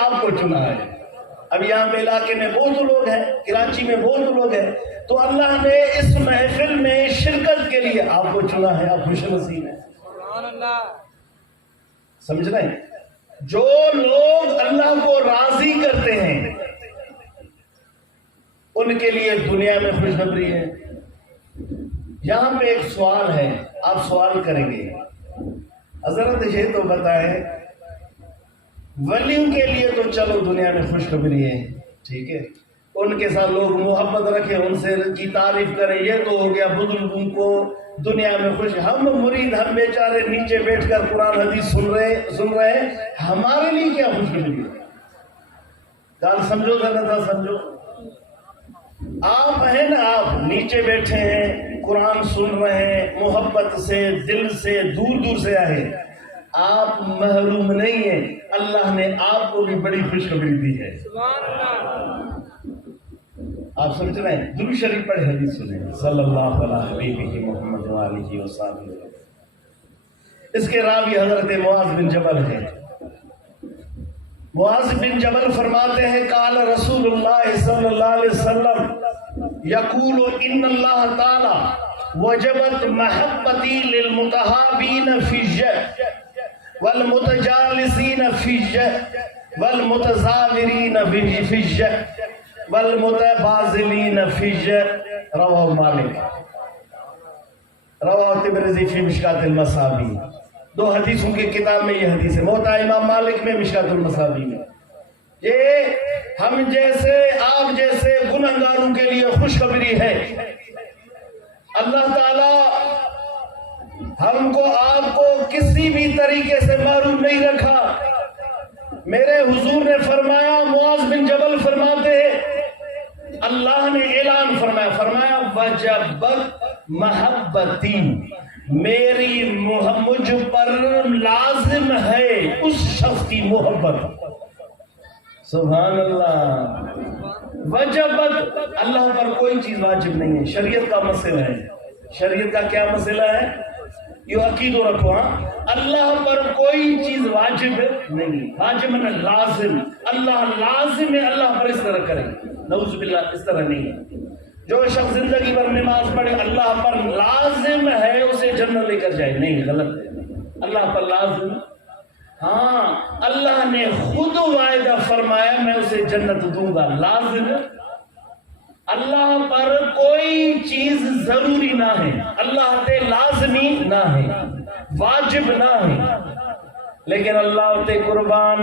آپ کو چنا ہے. اب یہاں پہ علاقے میں بہت لوگ ہیں, کراچی میں بہت لوگ ہیں, تو اللہ نے اس محفل میں شرکت کے لیے آپ کو چنا ہے. آپ خوش نصیب ہیں. سمجھ رہے ہیں؟ جو لوگ اللہ کو راضی کرتے ہیں ان کے لیے دنیا میں خوشخبری ہے. یہاں پہ ایک سوال ہے, آپ سوال کریں گے, حضرت یہ تو بتائیں, ولیوں کے لیے تو چلو دنیا میں خوشخبری ہے, ٹھیک ہے, ان کے ساتھ لوگ محبت رکھیں, ان سے کی تعریف کریں, یہ تو ہو گیا بزرگوں کو دنیا میں خوش. ہم مرید, ہم بیچارے نیچے بیٹھ کر قرآن حدیث سن رہے ہیں, ہمارے لیے کیا خوشخبری ہے؟ کال سمجھو ذرا, سمجھو. آپ ہیں نا, آپ نیچے بیٹھے ہیں, قرآن سن رہے ہیں, محبت سے, دل سے, دور دور سے آئے, آپ محروم نہیں ہیں. اللہ نے آپ کو بھی بڑی خوشخبری دی ہے. آپ سمجھ رہے ہیں؟ درود شریف پڑھ, حدیث سنیں, صلی اللہ علیہ وسلم محمد وآلہ وصحبہ. اس کے راوی حضرت معاذ بن جبل ہیں. معاذ بن جبل فرماتے ہیں, قال رسول اللہ صلی اللہ علیہ وسلم یقول ان اللہ تعالی وجبت محبتی للمتحابین فی الجنہ والمتجالسین فی الجنہ والمتزاورین فی الجنہ والمتبازلین فی الجنہ. رواہ مالک, رواہ تبرزی فی مشکات المصابیح. دو حدیثوں کی کتاب میں یہ حدیث ہے, موطا امام مالک میں, مشکات المصابیح میں. یہ ہم جیسے, آپ جیسے گنہگاروں کے لیے خوشخبری ہے. اللہ تعالی ہم کو, آپ کو کسی بھی طریقے سے محروم نہیں رکھا. میرے حضور نے فرمایا, معاذ بن جبل فرماتے ہیں, اللہ نے اعلان فرمایا وجبت محبتی, میری مجھ پر لازم ہے اس شخص کی محبت. سبحان اللہ. وجبت, اللہ پر کوئی چیز واجب نہیں ہے, شریعت کا مسئلہ ہے. شریعت کا کیا مسئلہ ہے؟ یہ عقیدہ رکھو. ہاں, اللہ پر کوئی چیز واجب نہیں, واجب ہے لازم. اللہ لازم ہے, اللہ پر اس طرح کرے. نعوذ باللہ, اس طرح نہیں ہے. جو شخص زندگی بھر نماز پڑھے, اللہ پر لازم ہے اسے جنت لے کر جائے, نہیں, غلط ہے. اللہ پر لازم, ہاں, اللہ نے خود وعدہ فرمایا میں اسے جنت دوں گا, لازم. اللہ پر کوئی چیز ضروری نہ ہے, اللہ تے لازمی نہ ہے, واجب نہ ہے. لیکن اللہ تے قربان,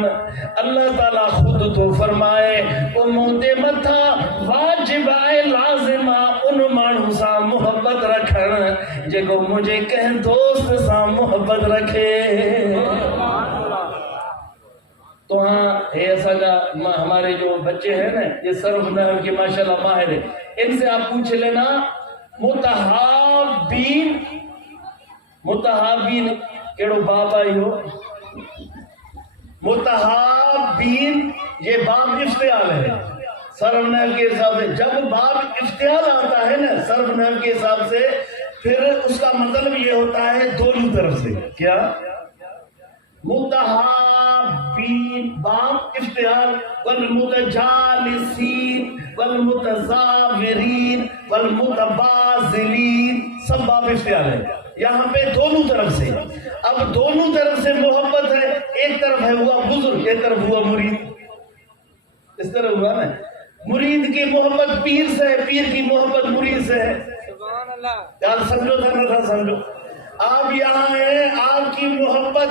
اللہ تعالیٰ خود تو فرمائے او موتے متھا واجب آئے لازمہ ان مانو سا محبت رکھن جے کو مجھے کہیں دوست سا محبت رکھے. تو ہاں, ایسا ہمارے جو بچے ہیں نا, یہ صرف نحو کے ماشاءاللہ ماہر ہیں, ان سے آپ پوچھ لینا متحابین, متحابین کیڑو بابا ہی ہو. متحابین یہ باب افتعال ہے صرف نحو کے حساب سے. جب باب افتعال آتا ہے نا صرف نحو کے حساب سے, پھر اس کا مطلب یہ ہوتا ہے دونوں طرف سے. کیا؟ متحابین باب افتعال, والمتجالسین والمتزاورین والمتبازلین, سب باب افتعال ہے. یہاں پہ دونوں طرف سے. اب دونوں طرف سے محبت ہے, ایک طرف ہے ہوا بزرگ, ایک طرف ہوا مرید. اس طرح ہوا نا, مرید کی محبت پیر سے ہے, پیر کی محبت مرید سے ہے. یار سمجھو, تھا سمجھو. آپ یہاں ہیں, آپ کی محبت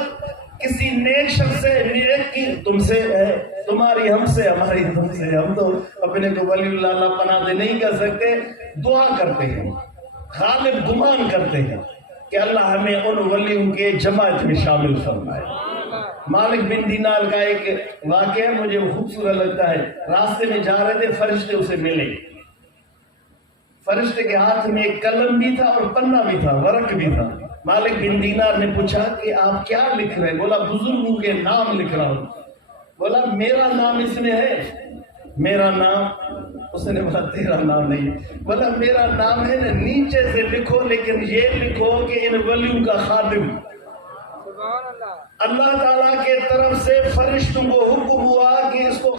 کسی نیک شخص سے, نیک کی تم سے ہے, تمہاری ہم سے, ہماری تم سے. ہم تو اپنے کو ولی اللہ پناہ دے نہیں کر سکتے, دعا کرتے ہیں, غالب گمان کرتے ہیں کہ اللہ ہمیں ان ولیوں کے جماعت میں شامل فرمائے. مالک بن دینار کا ایک واقعہ مجھے خوبصورت لگتا ہے. راستے میں جا رہے تھے, فرشتے اسے ملے. فرشتے کے ہاتھ میں ایک قلم بھی تھا اور پنہ بھی تھا, ورق بھی تھا. مالک بن دینار نے پوچھا کہ آپ کیا لکھ رہے ہیں؟ بولا بزرگوں کے نام لکھ رہا ہوں. بولا میرا نام اس میں ہے؟ میرا نام. اس نے بولا تیرا نام نہیں. بولا میرا نام ہے نا, نیچے سے لکھو, لیکن یہ لکھو کہ ان ولیوں کا خادم. اللہ تعالیٰ کے طرف سے فرشتوں کو حکم ہوا